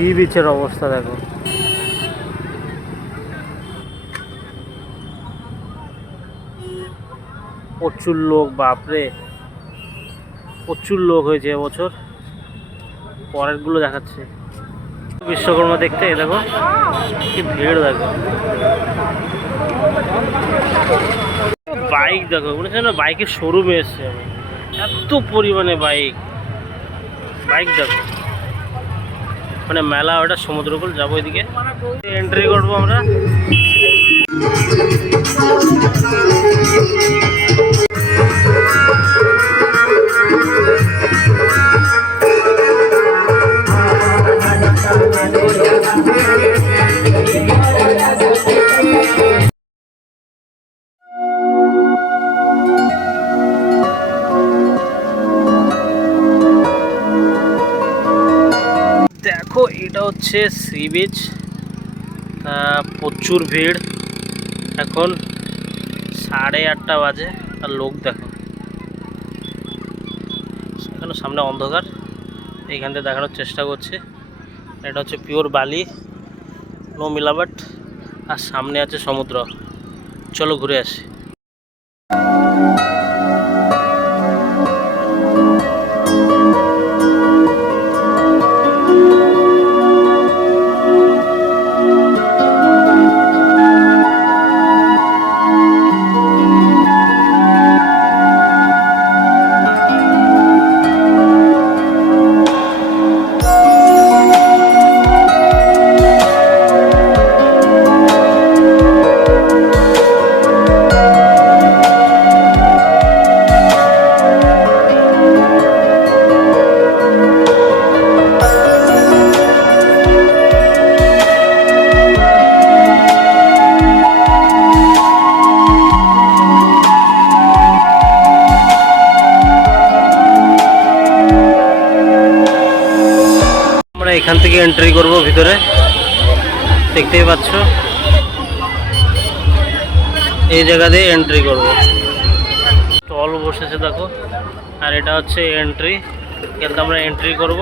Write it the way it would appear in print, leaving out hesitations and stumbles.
সি বিচের অবস্থা দেখো। প্রচুর লোক, বাপরে প্রচুর লোক হয়েছে এবছর। পরের গুলো দেখাচ্ছে বিশ্বকর্মা দেখতে। দেখো কি ভিড়, দেখো বাইক দেখো, বলেছে না বাইকের শোরুমে এসছে আমি, এত পরিমাণে বাইক। বাইক দেখো, মানে মেলা ওটা সমুদ্রকূল যাবো, এদিকে এন্ট্রি করবো আমরা। দেখো এটা হচ্ছে সি বিচ, প্রচুর ভিড়। এখন 8:30 বাজে, আর লোক দেখো। এখানে সামনে অন্ধকার, এইখান থেকে দেখানোর চেষ্টা করছে। এটা হচ্ছে পিওর বালি, নো মিলাবাট, আর সামনে আছে সমুদ্র। চলো ঘুরে আসি। এখান থেকে এন্ট্রি করব ভিতরে, দেখতেই পাচ্ছ এই জায়গা দিয়ে এন্ট্রি করব। স্টল বসেছে দেখো, আর এটা হচ্ছে এন্ট্রি, এখান থেকে আমরা এন্ট্রি করব।